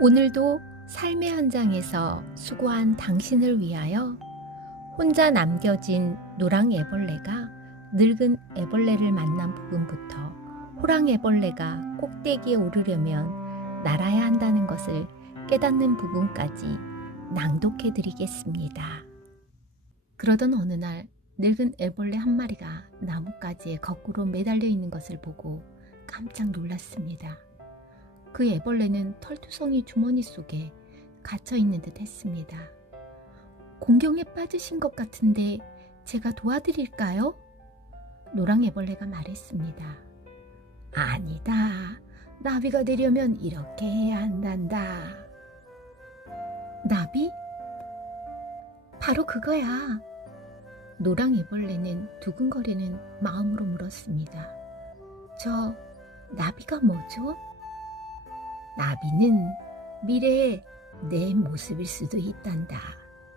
오늘도 삶의 현장에서 수고한 당신을 위하여 혼자 남겨진 노랑 애벌레가 늙은 애벌레를 만난 부분부터 호랑 애벌레가 꼭대기에 오르려면 날아야 한다는 것을 깨닫는 부분까지 낭독해 드리겠습니다. 그러던 어느 날 늙은 애벌레 한 마리가 나뭇가지에 거꾸로 매달려 있는 것을 보고 깜짝 놀랐습니다. 그 애벌레는 털투성이 주머니 속에 갇혀 있는 듯 했습니다. 공경에 빠지신 것 같은데 제가 도와드릴까요? 노랑 애벌레가 말했습니다. 아니다. 나비가 되려면 이렇게 해야 한단다. 나비? 바로 그거야. 노랑 애벌레는 두근거리는 마음으로 물었습니다. 저 나비가 뭐죠? 나비는 미래의 내 모습일 수도 있단다.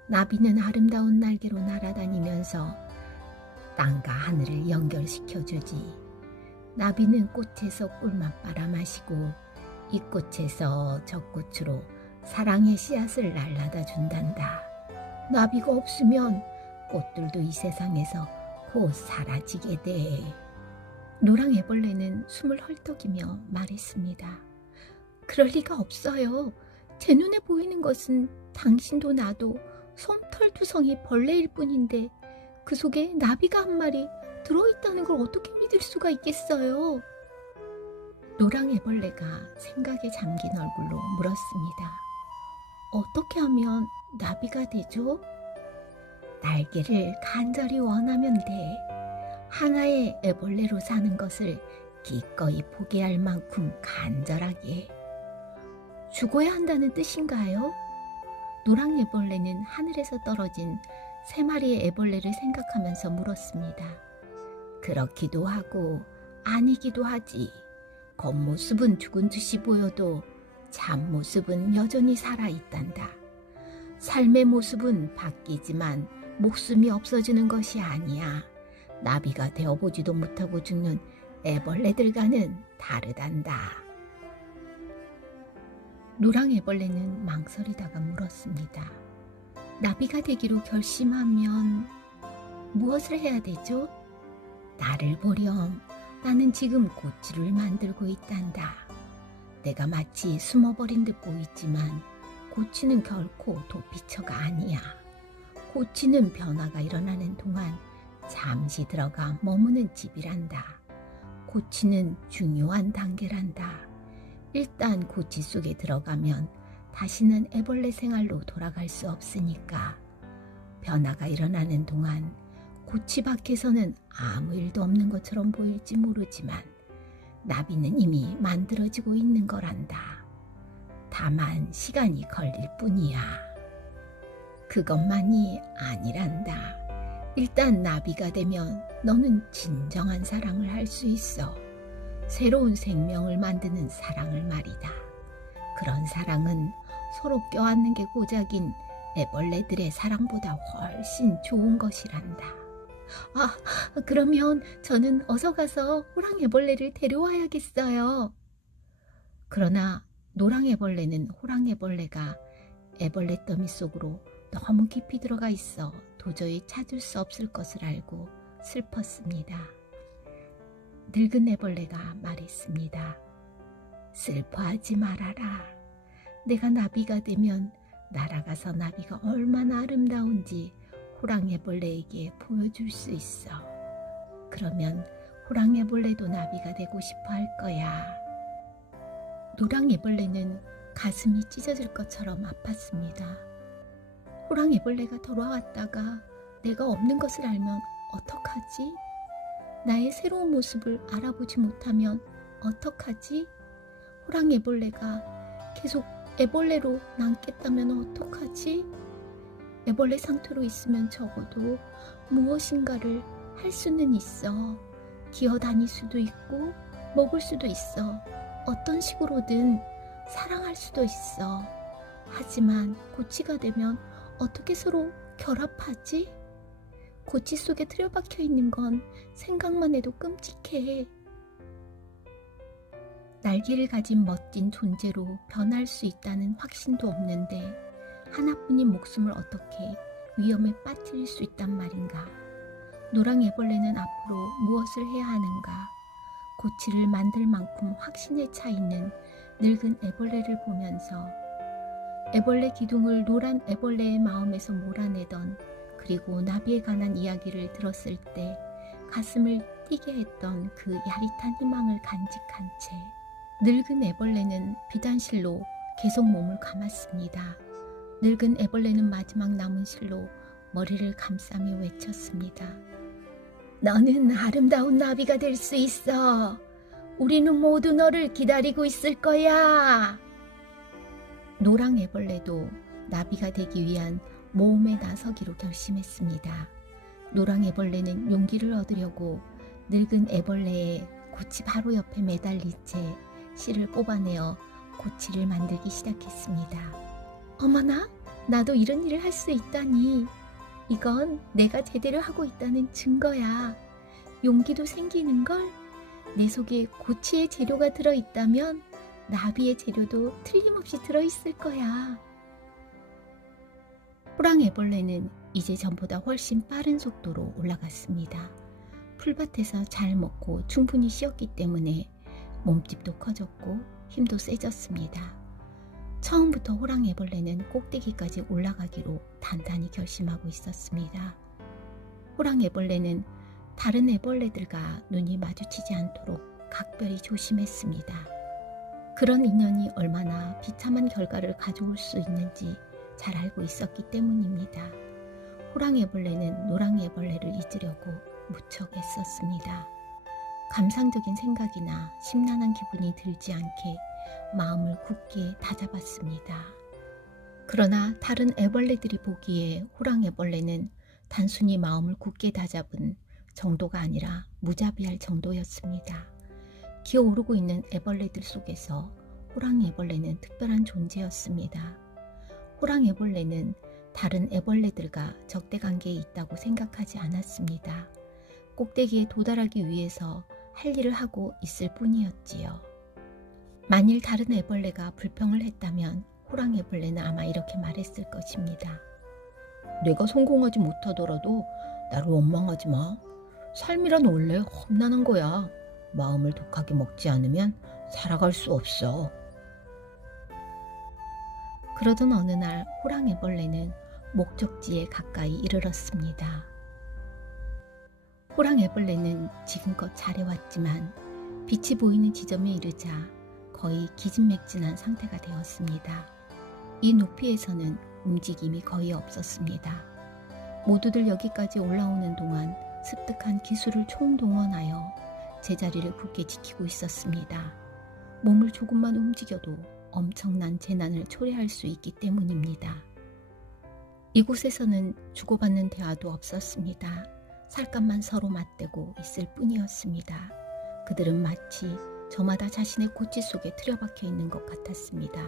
나비는 아름다운 날개로 날아다니면서 땅과 하늘을 연결시켜주지. 나비는 꽃에서 꿀만 빨아마시고 이 꽃에서 저 꽃으로 사랑의 씨앗을 날라다 준단다. 나비가 없으면 꽃들도 이 세상에서 곧 사라지게 돼. 노랑 애벌레는 숨을 헐떡이며 말했습니다. 그럴 리가 없어요. 제 눈에 보이는 것은 당신도 나도 솜털투성이 벌레일 뿐인데 그 속에 나비가 한 마리 들어있다는 걸 어떻게 믿을 수가 있겠어요? 노랑 애벌레가 생각에 잠긴 얼굴로 물었습니다. 어떻게 하면 나비가 되죠? 날개를 간절히 원하면 돼. 하나의 애벌레로 사는 것을 기꺼이 포기할 만큼 간절하게. 죽어야 한다는 뜻인가요? 노랑 애벌레는 하늘에서 떨어진 3마리의 애벌레를 생각하면서 물었습니다. 그렇기도 하고 아니기도 하지. 겉모습은 죽은 듯이 보여도 참모습은 여전히 살아있단다. 삶의 모습은 바뀌지만 목숨이 없어지는 것이 아니야. 나비가 되어보지도 못하고 죽는 애벌레들과는 다르단다. 노랑 애벌레는 망설이다가 물었습니다. 나비가 되기로 결심하면 무엇을 해야 되죠? 나를 보렴. 나는 지금 고치를 만들고 있단다. 내가 마치 숨어버린 듯 보이지만 고치는 결코 도피처가 아니야. 고치는 변화가 일어나는 동안 잠시 들어가 머무는 집이란다. 고치는 중요한 단계란다. 일단 고치 속에 들어가면 다시는 애벌레 생활로 돌아갈 수 없으니까. 변화가 일어나는 동안 고치 밖에서는 아무 일도 없는 것처럼 보일지 모르지만 나비는 이미 만들어지고 있는 거란다. 다만 시간이 걸릴 뿐이야. 그것만이 아니란다. 일단 나비가 되면 너는 진정한 사랑을 할 수 있어. 새로운 생명을 만드는 사랑을 말이다. 그런 사랑은 서로 껴안는 게 고작인 애벌레들의 사랑보다 훨씬 좋은 것이란다. 그러면 저는 어서 가서 호랑 애벌레를 데려와야겠어요. 그러나 노랑 애벌레는 호랑 애벌레가 애벌레 더미 속으로 너무 깊이 들어가 있어 도저히 찾을 수 없을 것을 알고 슬펐습니다. 늙은 애벌레가 말했습니다. 슬퍼하지 말아라. 내가 나비가 되면 날아가서 나비가 얼마나 아름다운지 호랑 애벌레에게 보여줄 수 있어. 그러면 호랑 애벌레도 나비가 되고 싶어 할 거야. 노랑 애벌레는 가슴이 찢어질 것처럼 아팠습니다. 호랑 애벌레가 돌아왔다가 내가 없는 것을 알면 어떡하지? 나의 새로운 모습을 알아보지 못하면 어떡하지? 호랑 애벌레가 계속 애벌레로 남겠다면 어떡하지? 애벌레 상태로 있으면 적어도 무엇인가를 할 수는 있어. 기어다닐 수도 있고 먹을 수도 있어. 어떤 식으로든 사랑할 수도 있어. 하지만 고치가 되면 어떻게 서로 결합하지? 고치 속에 틀어박혀 있는 건 생각만 해도 끔찍해. 날개를 가진 멋진 존재로 변할 수 있다는 확신도 없는데 하나뿐인 목숨을 어떻게 위험에 빠뜨릴 수 있단 말인가. 노랑 애벌레는 앞으로 무엇을 해야 하는가. 고치를 만들 만큼 확신에 차 있는 늙은 애벌레를 보면서 애벌레 기둥을 노란 애벌레의 마음에서 몰아내던, 그리고 나비에 관한 이야기를 들었을 때 가슴을 뛰게 했던 그 야릿한 희망을 간직한 채 늙은 애벌레는 비단실로 계속 몸을 감았습니다. 늙은 애벌레는 마지막 남은 실로 머리를 감싸며 외쳤습니다. 너는 아름다운 나비가 될 수 있어. 우리는 모두 너를 기다리고 있을 거야. 노랑 애벌레도 나비가 되기 위한 모험에 나서기로 결심했습니다. 노랑 애벌레는 용기를 얻으려고 늙은 애벌레의 고치 바로 옆에 매달린 채 실을 뽑아내어 고치를 만들기 시작했습니다. 어머나, 나도 이런 일을 할 수 있다니. 이건 내가 제대로 하고 있다는 증거야. 용기도 생기는걸. 내 속에 고치의 재료가 들어있다면 나비의 재료도 틀림없이 들어있을 거야. 호랑 애벌레는 이제 전보다 훨씬 빠른 속도로 올라갔습니다. 풀밭에서 잘 먹고 충분히 쉬었기 때문에 몸집도 커졌고 힘도 세졌습니다. 처음부터 호랑 애벌레는 꼭대기까지 올라가기로 단단히 결심하고 있었습니다. 호랑 애벌레는 다른 애벌레들과 눈이 마주치지 않도록 각별히 조심했습니다. 그런 인연이 얼마나 비참한 결과를 가져올 수 있는지 잘 알고 있었기 때문입니다. 호랑 애벌레는 노랑 애벌레를 잊으려고 무척 애썼습니다. 감상적인 생각이나 심란한 기분이 들지 않게 마음을 굳게 다잡았습니다. 그러나 다른 애벌레들이 보기에 호랑 애벌레는 단순히 마음을 굳게 다잡은 정도가 아니라 무자비할 정도였습니다. 기어오르고 있는 애벌레들 속에서 호랑 애벌레는 특별한 존재였습니다. 호랑 애벌레는 다른 애벌레들과 적대관계에 있다고 생각하지 않았습니다. 꼭대기에 도달하기 위해서 할 일을 하고 있을 뿐이었지요. 만일 다른 애벌레가 불평을 했다면 호랑 애벌레는 아마 이렇게 말했을 것입니다. 내가 성공하지 못하더라도 나를 원망하지 마. 삶이란 원래 험난한 거야. 마음을 독하게 먹지 않으면 살아갈 수 없어. 그러던 어느 날 호랑 애벌레는 목적지에 가까이 이르렀습니다. 호랑 애벌레는 지금껏 잘해왔지만 빛이 보이는 지점에 이르자 거의 기진맥진한 상태가 되었습니다. 이 높이에서는 움직임이 거의 없었습니다. 모두들 여기까지 올라오는 동안 습득한 기술을 총동원하여 제자리를 굳게 지키고 있었습니다. 몸을 조금만 움직여도 엄청난 재난을 초래할 수 있기 때문입니다. 이곳에서는 주고받는 대화도 없었습니다. 살갗만 서로 맞대고 있을 뿐이었습니다. 그들은 마치 저마다 자신의 고치 속에 틀어박혀 있는 것 같았습니다.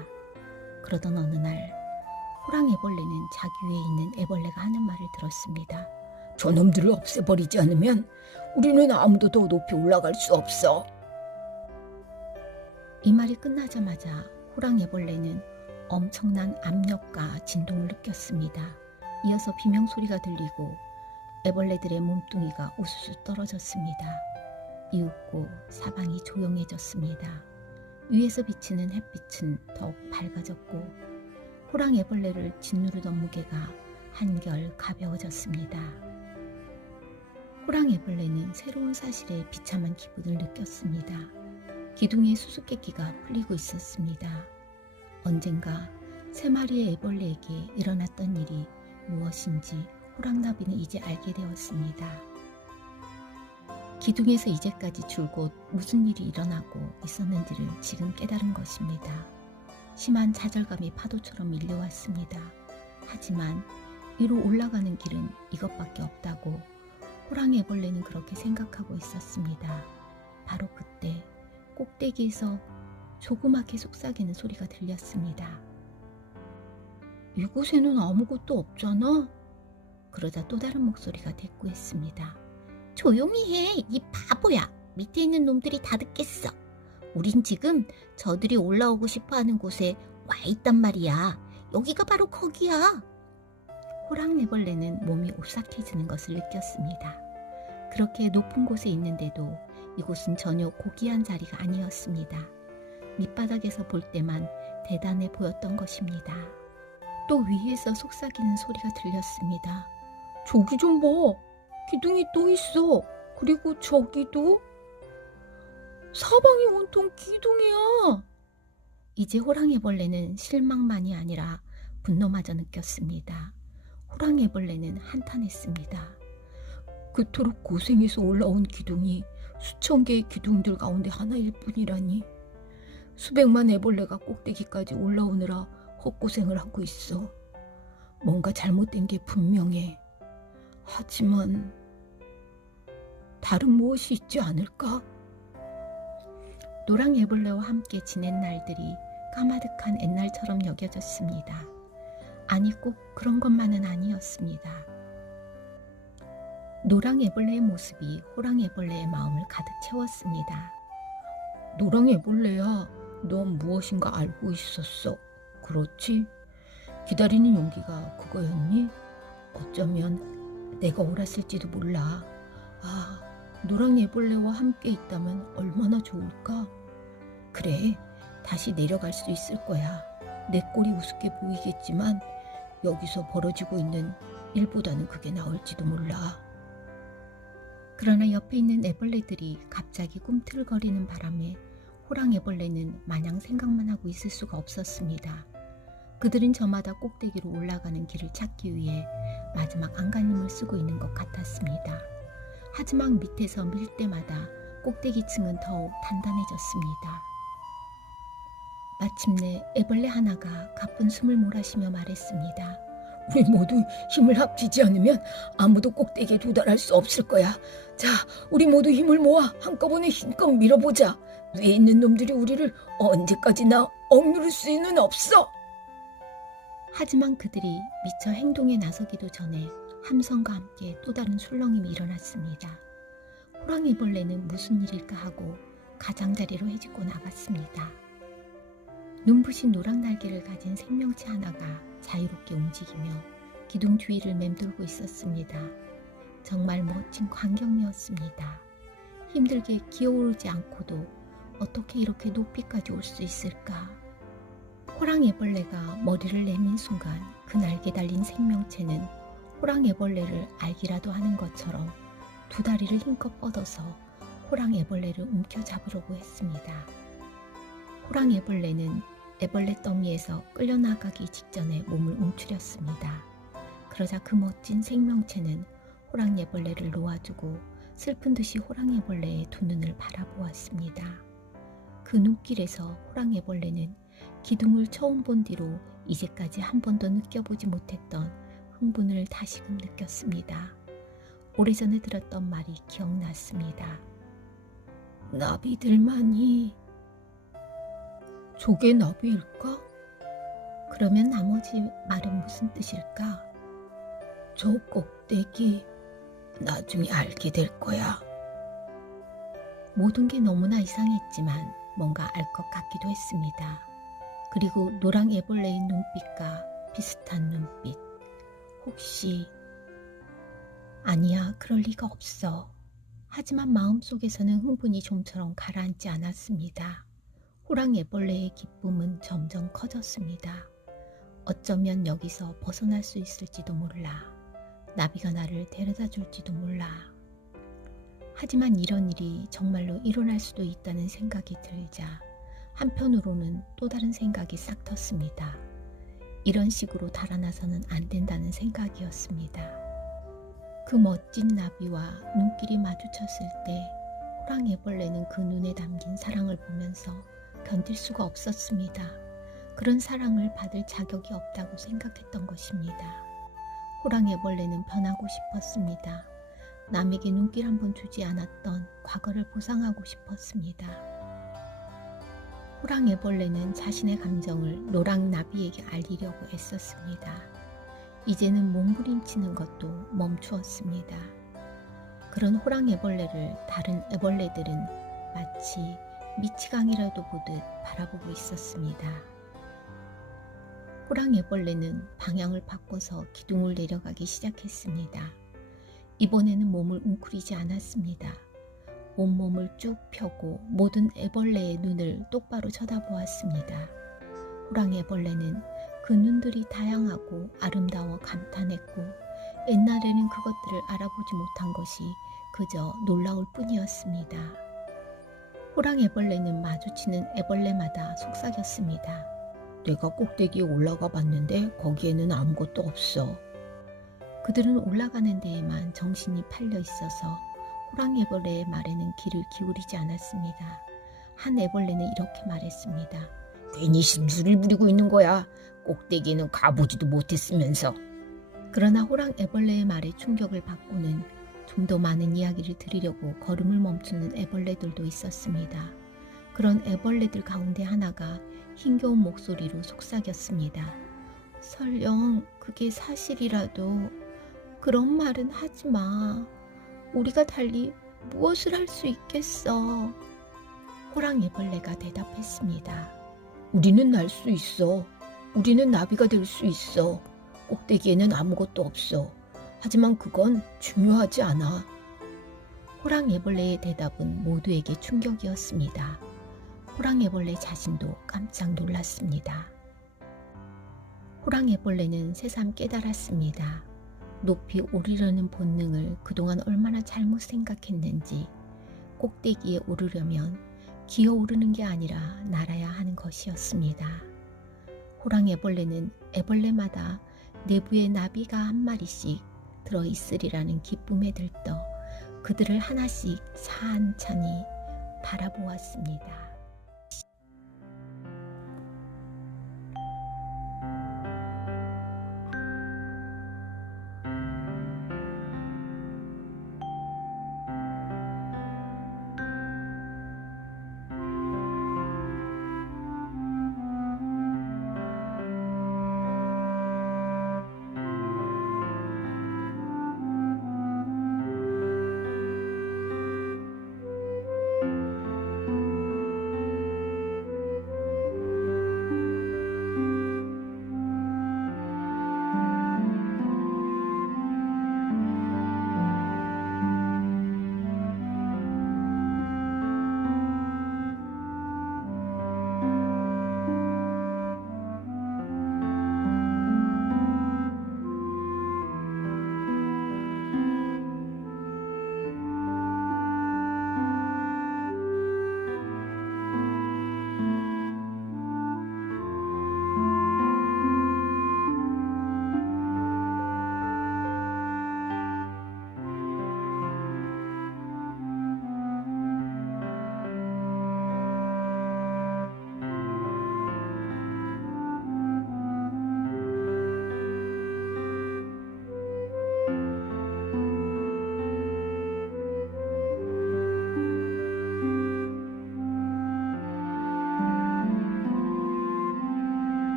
그러던 어느 날 호랑 애벌레는 자기 위에 있는 애벌레가 하는 말을 들었습니다. 저놈들을 없애버리지 않으면 우리는 아무도 더 높이 올라갈 수 없어. 이 말이 끝나자마자 호랑 애벌레는 엄청난 압력과 진동을 느꼈습니다. 이어서 비명소리가 들리고 애벌레들의 몸뚱이가 우수수 떨어졌습니다. 이윽고 사방이 조용해졌습니다. 위에서 비치는 햇빛은 더욱 밝아졌고 호랑 애벌레를 짓누르던 무게가 한결 가벼워졌습니다. 호랑 애벌레는 새로운 사실에 비참한 기분을 느꼈습니다. 기둥의 수수께끼가 풀리고 있었습니다. 언젠가 세 마리의 애벌레에게 일어났던 일이 무엇인지 호랑나비는 이제 알게 되었습니다. 기둥에서 이제까지 줄곧 무슨 일이 일어나고 있었는지를 지금 깨달은 것입니다. 심한 좌절감이 파도처럼 밀려왔습니다. 하지만 위로 올라가는 길은 이것밖에 없다고 호랑 애벌레는 그렇게 생각하고 있었습니다. 바로 그때 꼭대기에서 조그맣게 속삭이는 소리가 들렸습니다. 이곳에는 아무것도 없잖아. 그러자 또 다른 목소리가 대꾸했습니다. 조용히 해, 이 바보야. 밑에 있는 놈들이 다 듣겠어. 우린 지금 저들이 올라오고 싶어하는 곳에 와 있단 말이야. 여기가 바로 거기야. 호랑이벌레는 몸이 오싹해지는 것을 느꼈습니다. 그렇게 높은 곳에 있는데도 이곳은 전혀 고귀한 자리가 아니었습니다. 밑바닥에서 볼 때만 대단해 보였던 것입니다. 또 위에서 속삭이는 소리가 들렸습니다. 저기 좀 봐. 기둥이 또 있어. 그리고 저기도. 사방이 온통 기둥이야. 이제 호랑이벌레는 실망만이 아니라 분노마저 느꼈습니다. 호랑이벌레는 한탄했습니다. 그토록 고생해서 올라온 기둥이 수천 개의 기둥들 가운데 하나일 뿐이라니. 수백만 애벌레가 꼭대기까지 올라오느라 헛고생을 하고 있어. 뭔가 잘못된 게 분명해. 하지만 다른 무엇이 있지 않을까? 노랑 애벌레와 함께 지낸 날들이 까마득한 옛날처럼 여겨졌습니다. 아니 꼭 그런 것만은 아니었습니다. 노랑 애벌레의 모습이 호랑 애벌레의 마음을 가득 채웠습니다. 노랑 애벌레야, 넌 무엇인가 알고 있었어. 그렇지? 기다리는 용기가 그거였니? 어쩌면 내가 옳았을지도 몰라. 아, 노랑 애벌레와 함께 있다면 얼마나 좋을까? 그래, 다시 내려갈 수 있을 거야. 내 꼴이 우습게 보이겠지만 여기서 벌어지고 있는 일보다는 그게 나을지도 몰라. 그러나 옆에 있는 애벌레들이 갑자기 꿈틀거리는 바람에 호랑 애벌레는 마냥 생각만 하고 있을 수가 없었습니다. 그들은 저마다 꼭대기로 올라가는 길을 찾기 위해 마지막 안간힘을 쓰고 있는 것 같았습니다. 하지만 밑에서 밀 때마다 꼭대기층은 더욱 단단해졌습니다. 마침내 애벌레 하나가 가쁜 숨을 몰아쉬며 말했습니다. 우리 모두 힘을 합치지 않으면 아무도 꼭대기에 도달할 수 없을 거야. 자, 우리 모두 힘을 모아 한꺼번에 힘껏 밀어보자. 위에 있는 놈들이 우리를 언제까지나 억누를 수는 없어. 하지만 그들이 미처 행동에 나서기도 전에 함성과 함께 또 다른 술렁임이 일어났습니다. 호랑이벌레는 무슨 일일까 하고 가장자리로 헤집고 나갔습니다. 눈부신 노랑 날개를 가진 생명체 하나가 자유롭게 움직이며 기둥 주위를 맴돌고 있었습니다. 정말 멋진 광경이었습니다. 힘들게 기어오르지 않고도 어떻게 이렇게 높이까지 올 수 있을까? 호랑이벌레가 머리를 내민 순간 그 날개 달린 생명체는 호랑이벌레를 알기라도 하는 것처럼 두 다리를 힘껏 뻗어서 호랑이벌레를 움켜잡으려고 했습니다. 호랑이벌레는 애벌레 더미에서 끌려나가기 직전에 몸을 움츠렸습니다. 그러자 그 멋진 생명체는 호랑이벌레를 놓아주고 슬픈 듯이 호랑이벌레의 두 눈을 바라보았습니다. 그 눈길에서 호랑이벌레는 기둥을 처음 본 뒤로 이제까지 한 번도 느껴보지 못했던 흥분을 다시금 느꼈습니다. 오래전에 들었던 말이 기억났습니다. 나비들만이 조개 나비일까? 그러면 나머지 말은 무슨 뜻일까? 저 꼭대기 나중에 알게 될 거야. 모든 게 너무나 이상했지만 뭔가 알 것 같기도 했습니다. 그리고 노랑 애벌레의 눈빛과 비슷한 눈빛. 혹시 아니야, 그럴 리가 없어. 하지만 마음속에서는 흥분이 좀처럼 가라앉지 않았습니다. 호랑 애벌레의 기쁨은 점점 커졌습니다. 어쩌면 여기서 벗어날 수 있을지도 몰라. 나비가 나를 데려다 줄지도 몰라. 하지만 이런 일이 정말로 일어날 수도 있다는 생각이 들자 한편으로는 또 다른 생각이 싹 텄습니다. 이런 식으로 달아나서는 안 된다는 생각이었습니다. 그 멋진 나비와 눈길이 마주쳤을 때 호랑 애벌레는 그 눈에 담긴 사랑을 보면서 견딜 수가 없었습니다. 그런 사랑을 받을 자격이 없다고 생각했던 것입니다. 호랑 애벌레는 변하고 싶었습니다. 남에게 눈길 한번 주지 않았던 과거를 보상하고 싶었습니다. 호랑 애벌레는 자신의 감정을 노랑 나비에게 알리려고 애썼습니다. 이제는 몸부림치는 것도 멈추었습니다. 그런 호랑 애벌레를 다른 애벌레들은 마치 미치광이라도 보듯 바라보고 있었습니다. 호랑이벌레는 방향을 바꿔서 기둥을 내려가기 시작했습니다. 이번에는 몸을 웅크리지 않았습니다. 온몸을 쭉 펴고 모든 애벌레의 눈을 똑바로 쳐다보았습니다. 호랑이벌레는 그 눈들이 다양하고 아름다워 감탄했고 옛날에는 그것들을 알아보지 못한 것이 그저 놀라울 뿐이었습니다. 호랑이벌레는 마주치는 애벌레마다 속삭였습니다. 내가 꼭대기에 올라가 봤는데 거기에는 아무것도 없어. 그들은 올라가는 데에만 정신이 팔려 있어서 호랑이벌레의 말에는 귀를 기울이지 않았습니다. 한 애벌레는 이렇게 말했습니다. 괜히 심술을 부리고 있는 거야. 꼭대기에는 가보지도 못했으면서. 그러나 호랑이벌레의 말에 충격을 받고는 좀 더 많은 이야기를 들으려고 걸음을 멈추는 애벌레들도 있었습니다. 그런 애벌레들 가운데 하나가 힘겨운 목소리로 속삭였습니다. 설령 그게 사실이라도 그런 말은 하지 마. 우리가 달리 무엇을 할 수 있겠어? 호랑이벌레가 대답했습니다. 우리는 날 수 있어. 우리는 나비가 될 수 있어. 꼭대기에는 아무것도 없어. 하지만 그건 중요하지 않아. 호랑이벌레의 대답은 모두에게 충격이었습니다. 호랑이벌레 자신도 깜짝 놀랐습니다. 호랑이벌레는 새삼 깨달았습니다. 높이 오르려는 본능을 그동안 얼마나 잘못 생각했는지. 꼭대기에 오르려면 기어오르는 게 아니라 날아야 하는 것이었습니다. 호랑이벌레는 애벌레마다 내부에 나비가 한 마리씩 들어있으리라는 기쁨에 들떠 그들을 하나씩 찬찬히 바라보았습니다.